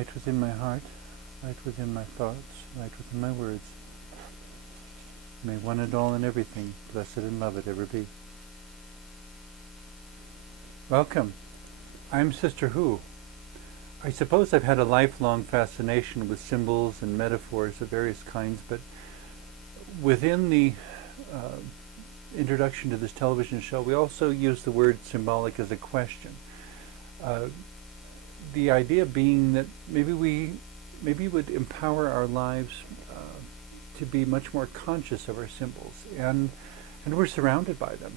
Light within my heart, light within my thoughts, light within my words. May one and all and everything, blessed and loved, ever be. Welcome. I'm Sister Who. I suppose I've had a lifelong fascination with symbols and metaphors of various kinds, but within the introduction to this television show, we also use the word symbolic as a question. The idea being that maybe it would empower our lives to be much more conscious of our symbols, and we're surrounded by them.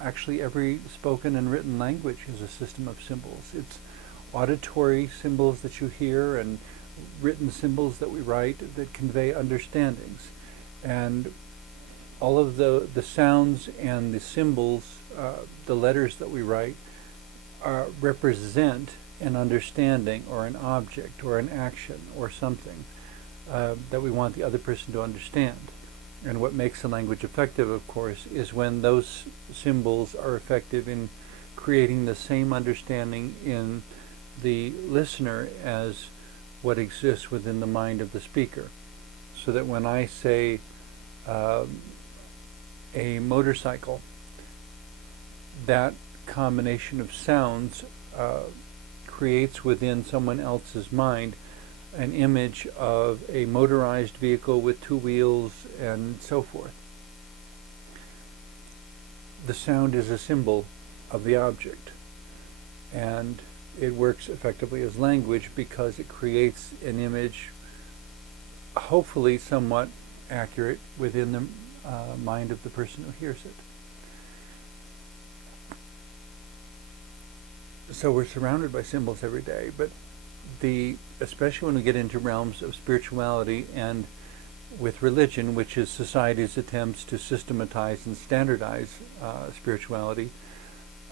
Actually, every spoken and written language is a system of symbols. It's auditory symbols that you hear and written symbols that we write that convey understandings. And all of the sounds and the symbols, the letters that we write, represent an understanding or an object or an action or something that we want the other person to understand. And what makes the language effective, of course, is when those symbols are effective in creating the same understanding in the listener as what exists within the mind of the speaker. So that when I say a motorcycle, that combination of sounds creates within someone else's mind an image of a motorized vehicle with two wheels and so forth. The sound is a symbol of the object, and it works effectively as language because it creates an image, hopefully somewhat accurate, within the mind of the person who hears it. So we're surrounded by symbols every day, but especially when we get into realms of spirituality and with religion, which is society's attempts to systematize and standardize spirituality,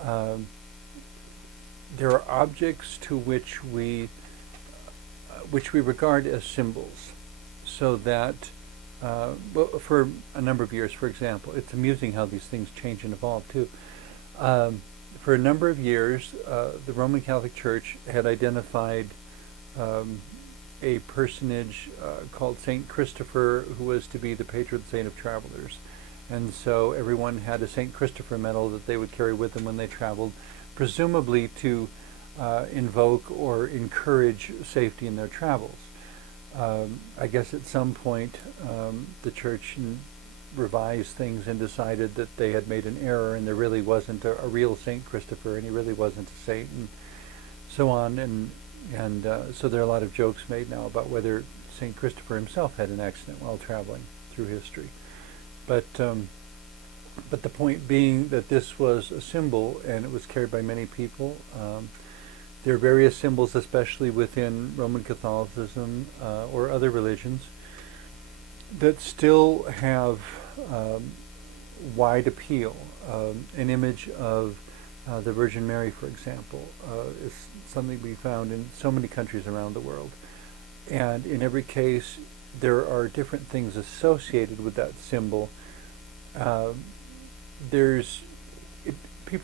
there are objects to which we regard as symbols, so that for a number of years, for example, it's amusing how these things change and evolve too. For a number of years, the Roman Catholic Church had identified a personage called Saint Christopher, who was to be the patron saint of travelers. And so everyone had a Saint Christopher medal that they would carry with them when they traveled, presumably to invoke or encourage safety in their travels. I guess at some point the Church revised things and decided that they had made an error, and there really wasn't a real Saint Christopher, and he really wasn't a saint, and so on. And so there are a lot of jokes made now about whether Saint Christopher himself had an accident while traveling through history. But the point being that this was a symbol, and it was carried by many people. There are various symbols, especially within Roman Catholicism or other religions, that still have wide appeal. An image of the Virgin Mary, for example, is something we found in so many countries around the world. And in every case, there are different things associated with that symbol. People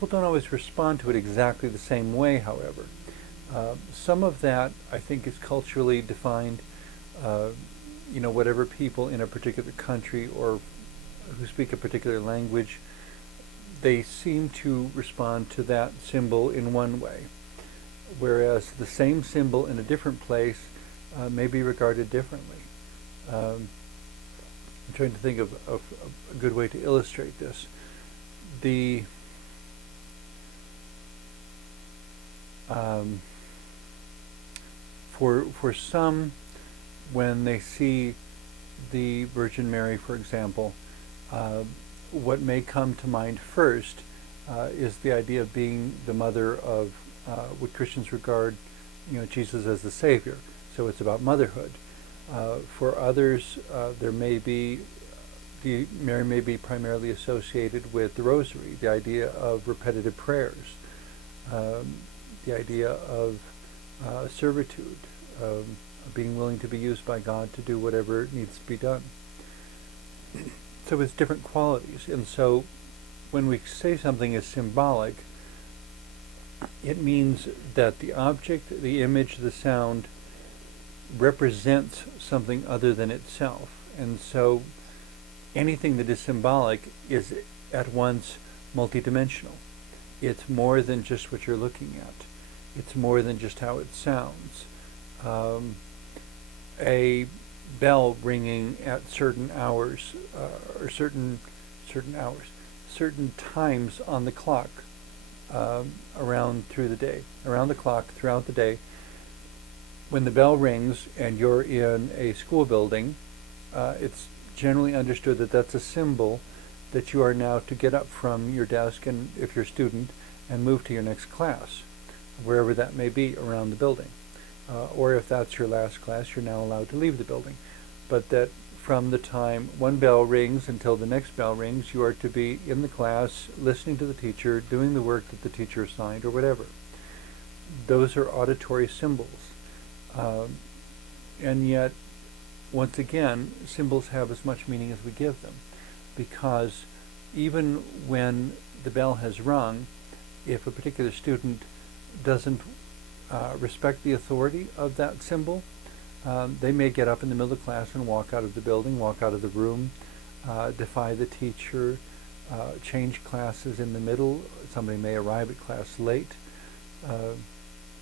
don't always respond to it exactly the same way, however. Some of that, I think, is culturally defined. Whatever people in a particular country or who speak a particular language, they seem to respond to that symbol in one way, whereas the same symbol in a different place may be regarded differently. I'm trying to think of a good way to illustrate this. For some, when they see the Virgin Mary, for example, what may come to mind first is the idea of being the mother of what Christians regard, Jesus as the Savior. So it's about motherhood. For others, Mary may be primarily associated with the Rosary, the idea of repetitive prayers, the idea of servitude, being willing to be used by God to do whatever needs to be done. So it's different qualities. And so when we say something is symbolic, it means that the object, the image, the sound represents something other than itself. And so anything that is symbolic is at once multidimensional. It's more than just what you're looking at. It's more than just how it sounds. A bell ringing at certain hours, or certain hours, certain times on the clock, around the clock throughout the day. When the bell rings and you're in a school building, it's generally understood that that's a symbol that you are now to get up from your desk, and if you're a student, and move to your next class, wherever that may be around the building. Or if that's your last class, you're now allowed to leave the building. But that from the time one bell rings until the next bell rings, you are to be in the class, listening to the teacher, doing the work that the teacher assigned, or whatever. Those are auditory symbols. And yet, once again, symbols have as much meaning as we give them, because even when the bell has rung, if a particular student doesn't respect the authority of that symbol, they may get up in the middle of the class and walk out of the building, walk out of the room, defy the teacher, change classes in the middle. Somebody may arrive at class late.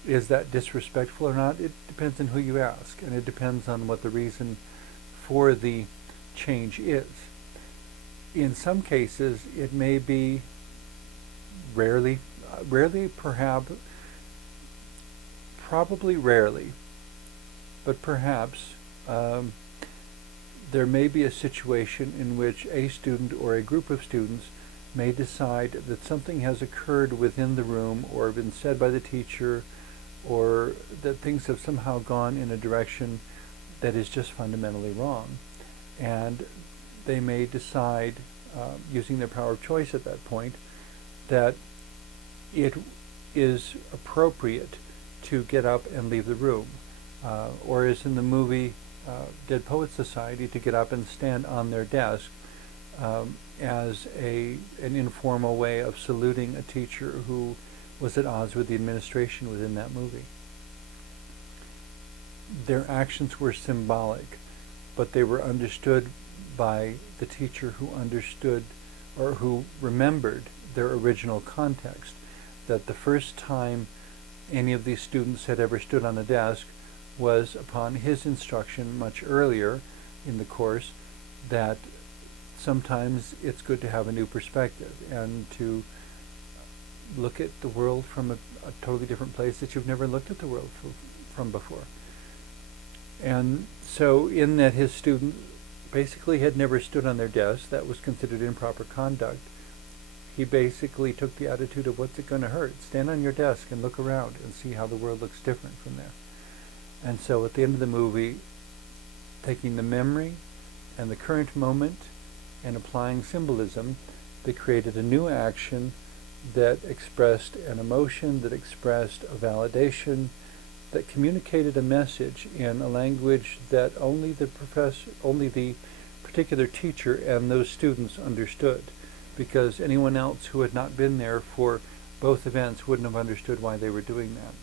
Is that disrespectful or not? It depends on who you ask, and it depends on what the reason for the change is. In some cases, it may be rarely, perhaps, probably rarely, but perhaps there may be a situation in which a student or a group of students may decide that something has occurred within the room or been said by the teacher, or that things have somehow gone in a direction that is just fundamentally wrong. And they may decide, using their power of choice at that point, that it is appropriate to get up and leave the room. Or as in the movie Dead Poets Society, to get up and stand on their desk as an informal way of saluting a teacher who was at odds with the administration within that movie. Their actions were symbolic, but they were understood by the teacher, who understood or who remembered their original context, that the first time any of these students had ever stood on a desk was upon his instruction much earlier in the course, that sometimes it's good to have a new perspective and to look at the world from a totally different place that you've never looked at the world from before. And so in that his student basically had never stood on their desk, that was considered improper conduct. He basically took the attitude of, what's it going to hurt? Stand on your desk and look around and see how the world looks different from there. And so at the end of the movie, taking the memory and the current moment and applying symbolism, they created a new action that expressed an emotion, that expressed a validation, that communicated a message in a language that only the particular teacher and those students understood, because anyone else who had not been there for both events wouldn't have understood why they were doing that.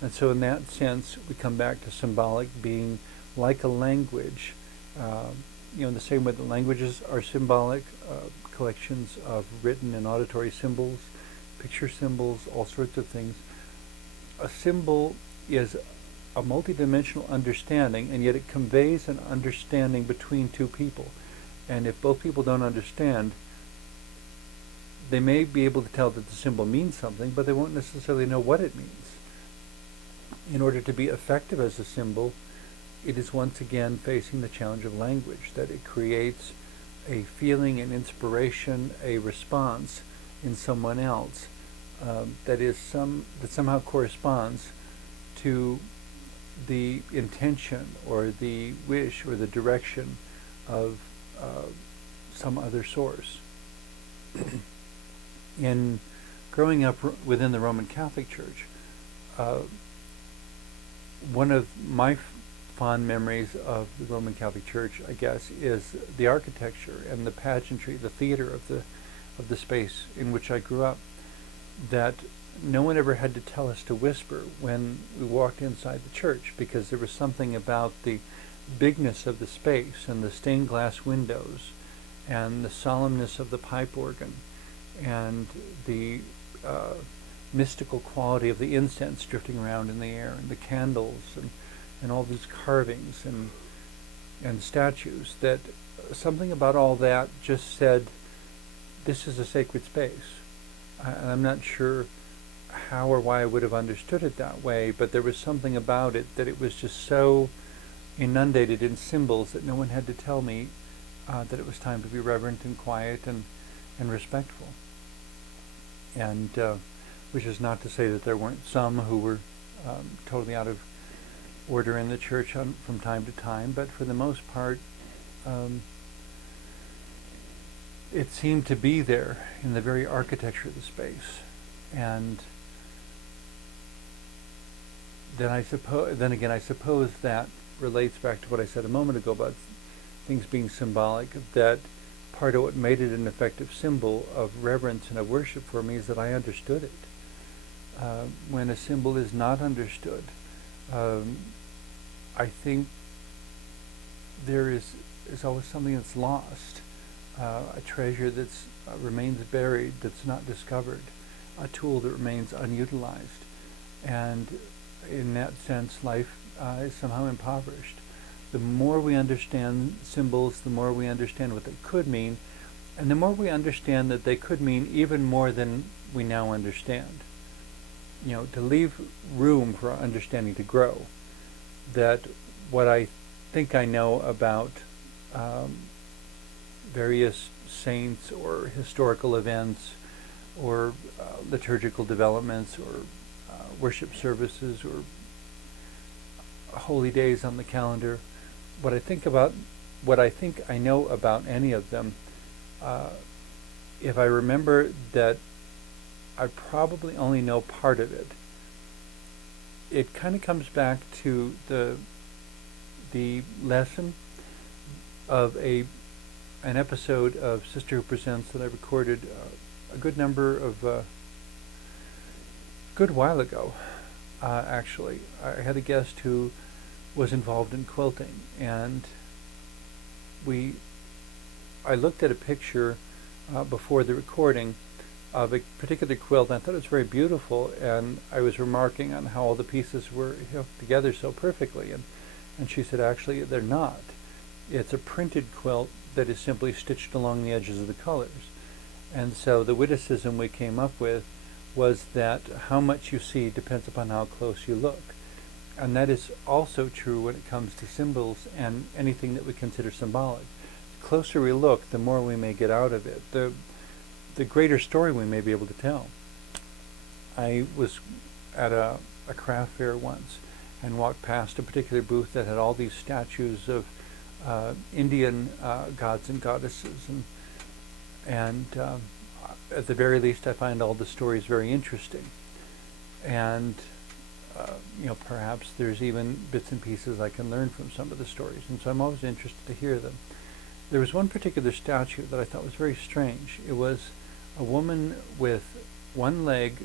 And so in that sense, we come back to symbolic being like a language, in the same way that languages are symbolic, collections of written and auditory symbols, picture symbols, all sorts of things. A symbol is a multidimensional understanding, and yet it conveys an understanding between two people. And if both people don't understand, they may be able to tell that the symbol means something, but they won't necessarily know what it means. In order to be effective as a symbol, it is once again facing the challenge of language, that it creates a feeling, an inspiration, a response in someone else that somehow corresponds to the intention or the wish or the direction of some other source. In growing up within the Roman Catholic Church, one of my fond memories of the Roman Catholic Church, I guess, is the architecture and the pageantry, the theater of the space in which I grew up. That no one ever had to tell us to whisper when we walked inside the church, because there was something about the bigness of the space and the stained glass windows and the solemnness of the pipe organ and the mystical quality of the incense drifting around in the air and the candles and all these carvings and statues, that something about all that just said, this is a sacred space. I'm not sure how or why I would have understood it that way, but there was something about it that it was just so inundated in symbols that no one had to tell me that it was time to be reverent and quiet and respectful. And which is not to say that there weren't some who were totally out of order in the church from time to time, but for the most part, it seemed to be there in the very architecture of the space. And then I suppose that relates back to what I said a moment ago about things being symbolic, that part of what made it an effective symbol of reverence and of worship for me is that I understood it. When a symbol is not understood, I think there is always something that's lost, a treasure that's remains buried, that's not discovered, a tool that remains unutilized. And in that sense, life is somehow impoverished. The more we understand symbols, the more we understand what they could mean, and the more we understand that they could mean even more than we now understand. To leave room for our understanding to grow. That what I think I know about various saints or historical events or liturgical developments or worship services or holy days on the calendar, what I think I know about any of them, if I remember that I probably only know part of it, it kind of comes back to the lesson of an episode of Sister Who Presents that I recorded a good while ago. Actually, I had a guest who was involved in quilting, and I looked at a picture before the recording of a particular quilt, and I thought it was very beautiful, and I was remarking on how all the pieces were hooked together so perfectly, and she said, actually, they're not. It's a printed quilt that is simply stitched along the edges of the colors. And so the witticism we came up with was that how much you see depends upon how close you look. And that is also true when it comes to symbols and anything that we consider symbolic. The closer we look, the more we may get out of it, the greater story we may be able to tell. I was at a craft fair once and walked past a particular booth that had all these statues of Indian gods and goddesses, and at the very least I find all the stories very interesting, and perhaps there's even bits and pieces I can learn from some of the stories, and so I'm always interested to hear them. There was one particular statue that I thought was very strange. It was a woman with one leg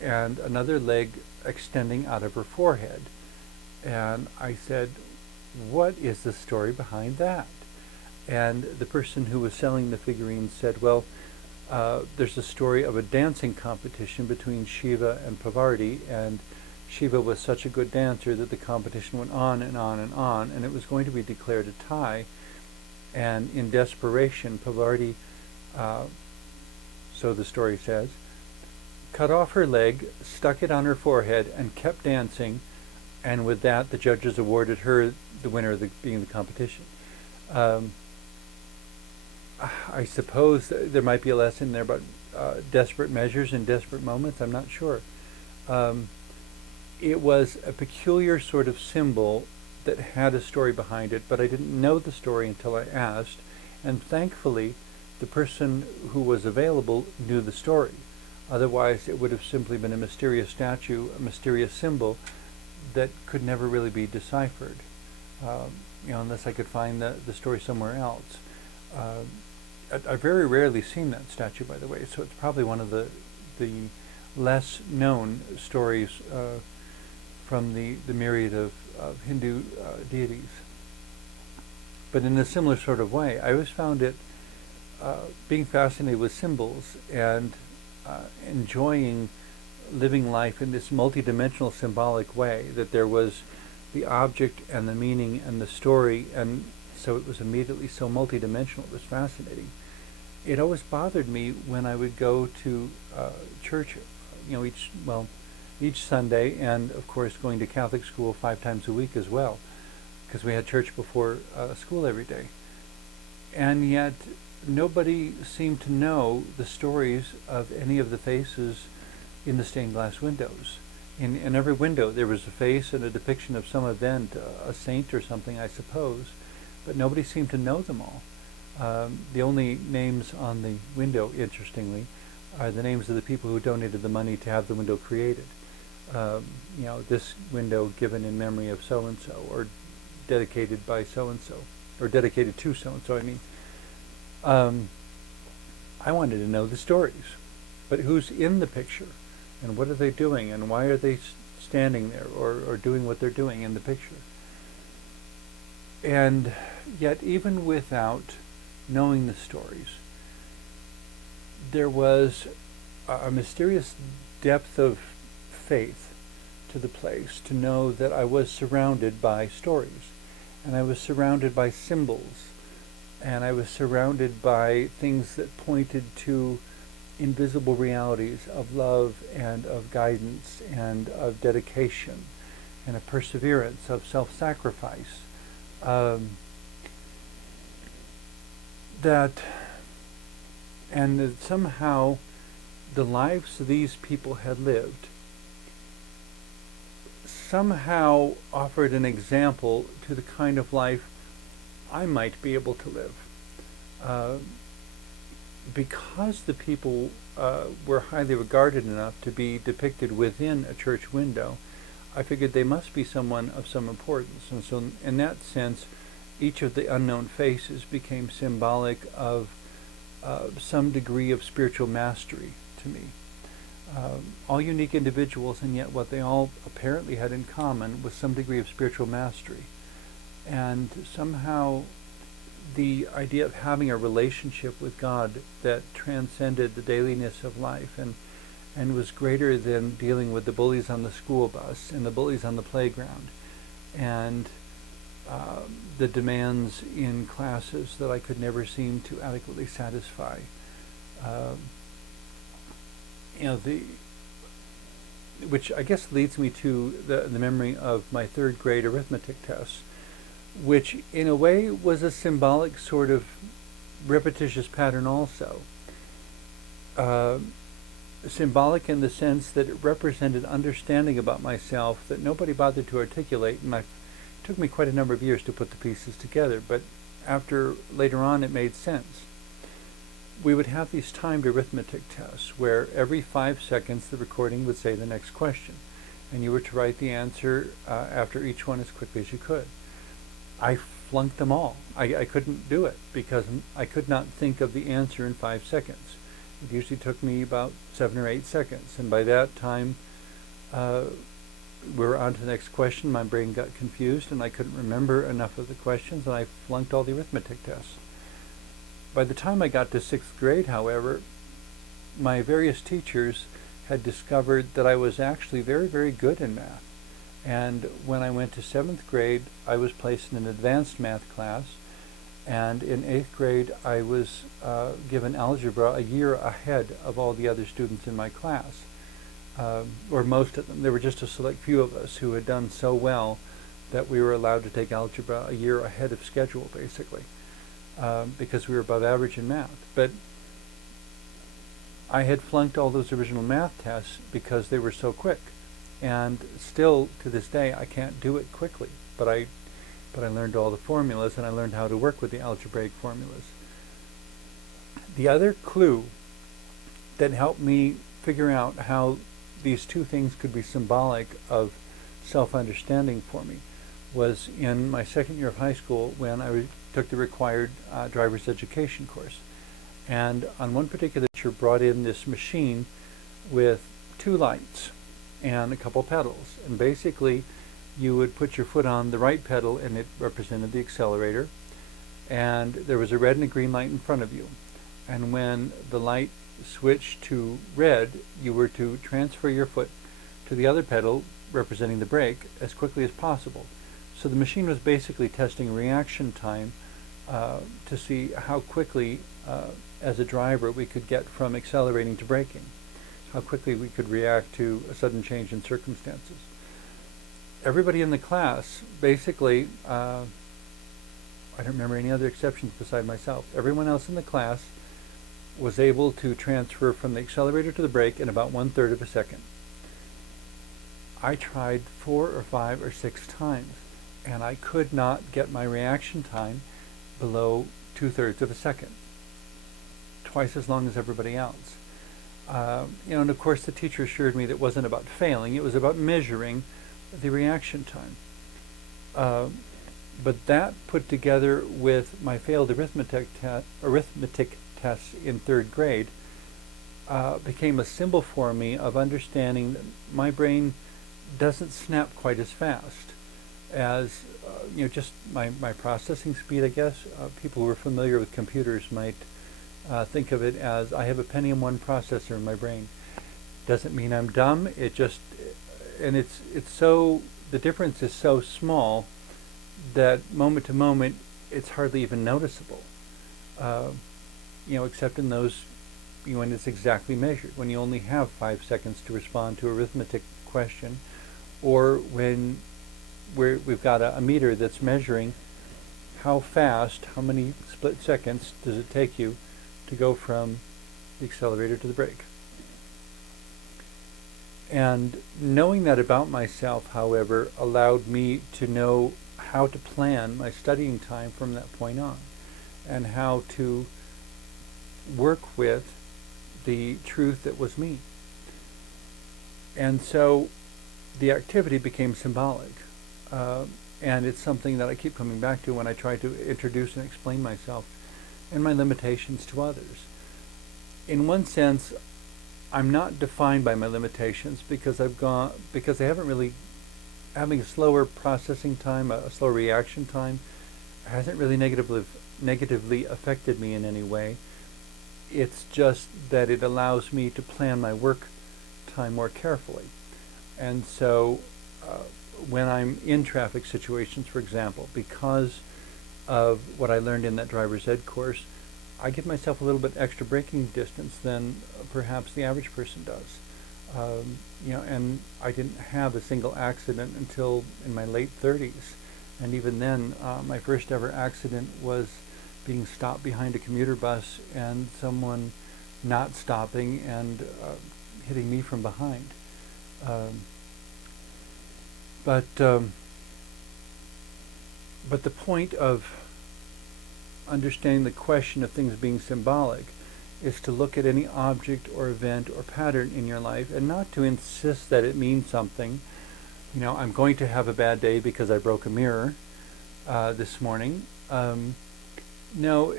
and another leg extending out of her forehead, and I said, what is the story behind that? And the person who was selling the figurines said, well, there's a story of a dancing competition between Shiva and Parvati, and Shiva was such a good dancer that the competition went on and on and on, and it was going to be declared a tie. And in desperation, Parvati, so the story says, cut off her leg, stuck it on her forehead, and kept dancing, and with that the judges awarded her the winner of being the competition. I suppose there might be a lesson there about desperate measures in desperate moments. I'm not sure. It was a peculiar sort of symbol that had a story behind it, but I didn't know the story until I asked, and thankfully the person who was available knew the story. Otherwise it would have simply been a mysterious statue, a mysterious symbol that could never really be deciphered, unless I could find the story somewhere else. I've very rarely seen that statue, by the way, so it's probably one of the less known stories from the myriad of Hindu deities. But in a similar sort of way, I always found it being fascinated with symbols and enjoying living life in this multidimensional symbolic way, that there was the object and the meaning and the story, and so it was immediately so multidimensional. It was fascinating. It always bothered me when I would go to church, each Sunday, and of course going to Catholic school 5 times a week as well, because we had church before school every day. And yet nobody seemed to know the stories of any of the faces in the stained glass windows. In every window there was a face and a depiction of some event, a saint or something, I suppose, but nobody seemed to know them all. The only names on the window, interestingly, are the names of the people who donated the money to have the window created. This window given in memory of so-and-so, or dedicated by so-and-so, or dedicated to so-and-so, I mean. I wanted to know the stories, but who's in the picture, and what are they doing, and why are they standing there, or doing what they're doing in the picture? And yet, even without knowing the stories, there was a mysterious depth of faith to the place, to know that I was surrounded by stories, and I was surrounded by symbols, and I was surrounded by things that pointed to invisible realities of love and of guidance and of dedication and of perseverance, of self-sacrifice. That somehow the lives these people had lived somehow offered an example to the kind of life I might be able to live. Because the people were highly regarded enough to be depicted within a church window, I figured they must be someone of some importance. And so in that sense, each of the unknown faces became symbolic of some degree of spiritual mastery to me. All unique individuals, and yet what they all apparently had in common was some degree of spiritual mastery. And somehow the idea of having a relationship with God that transcended the dailiness of life and was greater than dealing with the bullies on the school bus and the bullies on the playground and the demands in classes that I could never seem to adequately satisfy. Which I guess leads me to the memory of my 3rd grade arithmetic test, which in a way was a symbolic sort of repetitious pattern also. Symbolic in the sense that it represented understanding about myself that nobody bothered to articulate, and it took me quite a number of years to put the pieces together, but later on it made sense. We would have these timed arithmetic tests where every 5 seconds the recording would say the next question, and you were to write the answer after each one as quickly as you could. I flunked them all. I couldn't do it because I could not think of the answer in 5 seconds. It usually took me about 7 or 8 seconds, and by that time we were on to the next question. My brain got confused and I couldn't remember enough of the questions, and I flunked all the arithmetic tests. By the time I got to 6th grade, however, my various teachers had discovered that I was actually very, very good in math. And when I went to 7th grade, I was placed in an advanced math class, and in 8th grade I was given algebra a year ahead of all the other students in my class, or most of them. There were just a select few of us who had done so well that we were allowed to take algebra a year ahead of schedule, basically, because we were above average in math. But I had flunked all those original math tests because they were so quick. And still, to this day, I can't do it quickly. But I learned all the formulas, and I learned how to work with the algebraic formulas. The other clue that helped me figure out how these two things could be symbolic of self-understanding for me was in my 2nd year of high school when I took the required driver's education course. And on one particular teacher brought in this machine with two lights and a couple pedals. And basically, you would put your foot on the right pedal and it represented the accelerator. And there was a red and a green light in front of you. And when the light switched to red, you were to transfer your foot to the other pedal, representing the brake, as quickly as possible. So the machine was basically testing reaction time to see how quickly, as a driver, we could get from accelerating to braking, how quickly we could react to a sudden change in circumstances. Everybody in the class, basically, I don't remember any other exceptions beside myself. Everyone else in the class was able to transfer from the accelerator to the brake in about 1/3 of a second. I tried 4 or 5 or 6 times, and I could not get my reaction time below 2/3 of a second, twice as long as everybody else. And of course the teacher assured me that it wasn't about failing, it was about measuring the reaction time. But that, put together with my failed arithmetic tests in 3rd grade, became a symbol for me of understanding that my brain doesn't snap quite as fast as just my processing speed, I guess. People who are familiar with computers might think of it as I have a Pentium 1 processor in my brain. Doesn't mean I'm dumb. It just, and it's so, the difference is so small that moment to moment it's hardly even noticeable. Except in those when it's exactly measured, when you only have 5 seconds to respond to an arithmetic question, or when we've got a meter that's measuring how fast, how many split seconds does it take you to go from the accelerator to the brake. And knowing that about myself, however, allowed me to know how to plan my studying time from that point on, and how to work with the truth that was me. And so the activity became symbolic. And it's something that I keep coming back to when I try to introduce and explain myself and my limitations to others. In one sense, I'm not defined by my limitations because I haven't really, having a slower processing time, a slower reaction time, hasn't really negatively affected me in any way. It's just that it allows me to plan my work time more carefully. And so when I'm in traffic situations, for example, because of what I learned in that driver's ed course, I give myself a little bit extra braking distance than perhaps the average person does. And I didn't have a single accident until in my late 30s. And even then, my first ever accident was being stopped behind a commuter bus and someone not stopping and hitting me from behind. But the point of understanding the question of things being symbolic is to look at any object or event or pattern in your life and not to insist that it means something. I'm going to have a bad day because I broke a mirror this morning. No,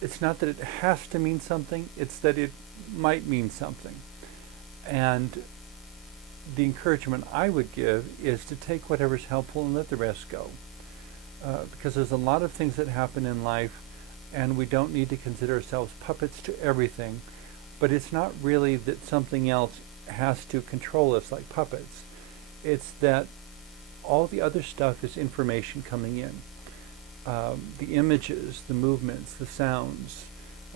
it's not that it has to mean something, it's that it might mean something. And the encouragement I would give is to take whatever's helpful and let the rest go. Because there's a lot of things that happen in life, and we don't need to consider ourselves puppets to everything. But it's not really that something else has to control us like puppets. It's that all the other stuff is information coming in. The images, the movements, the sounds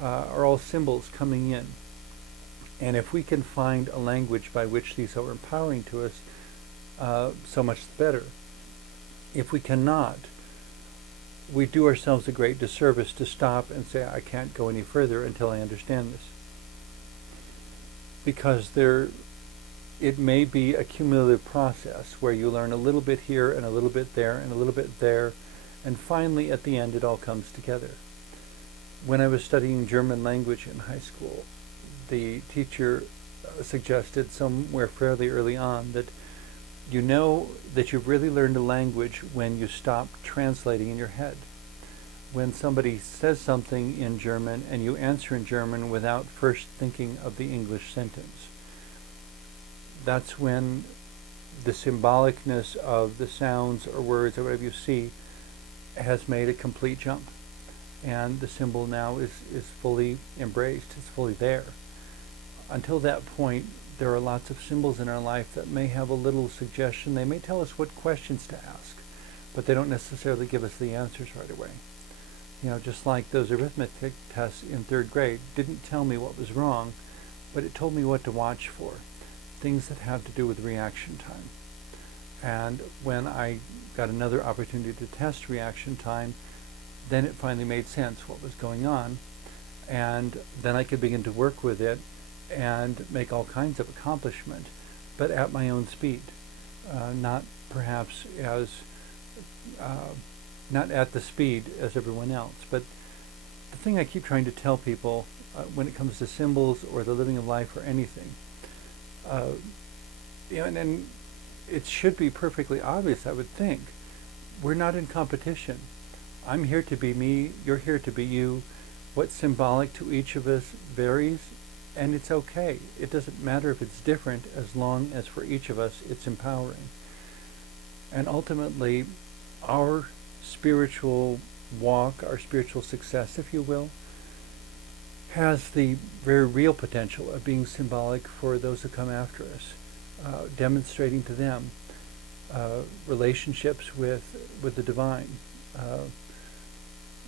are all symbols coming in. And if we can find a language by which these are empowering to us, so much the better. If we cannot, we do ourselves a great disservice to stop and say, I can't go any further until I understand this. Because it may be a cumulative process where you learn a little bit here and a little bit there and a little bit there, and finally at the end it all comes together. When I was studying German language in high school, the teacher suggested somewhere fairly early on that you know that you've really learned a language when you stop translating in your head. When somebody says something in German and you answer in German without first thinking of the English sentence. that's when the symbolicness of the sounds or words or whatever you see has made a complete jump. And the symbol now is fully embraced, it's fully there. Until that point, there are lots of symbols in our life that may have a little suggestion. They may tell us what questions to ask, but they don't necessarily give us the answers right away. You know, just like those arithmetic tests in third grade didn't tell me what was wrong, but it told me what to watch for. Things that have to do with reaction time. And when I got another opportunity to test reaction time, then it finally made sense what was going on. And then I could begin to work with it and make all kinds of accomplishment, but at my own speed, not perhaps as not at the speed as everyone else. But the thing I keep trying to tell people when it comes to symbols or the living of life or anything, and it should be perfectly obvious, I would think, we're not in competition. I'm here to be me, you're here to be you. What's symbolic to each of us varies, and it's okay. It doesn't matter if it's different as long as for each of us it's empowering. And ultimately, our spiritual walk, our spiritual success, if you will, has the very real potential of being symbolic for those who come after us, demonstrating to them relationships with the divine,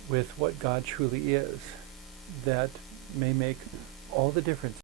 with what God truly is, that may make all the difference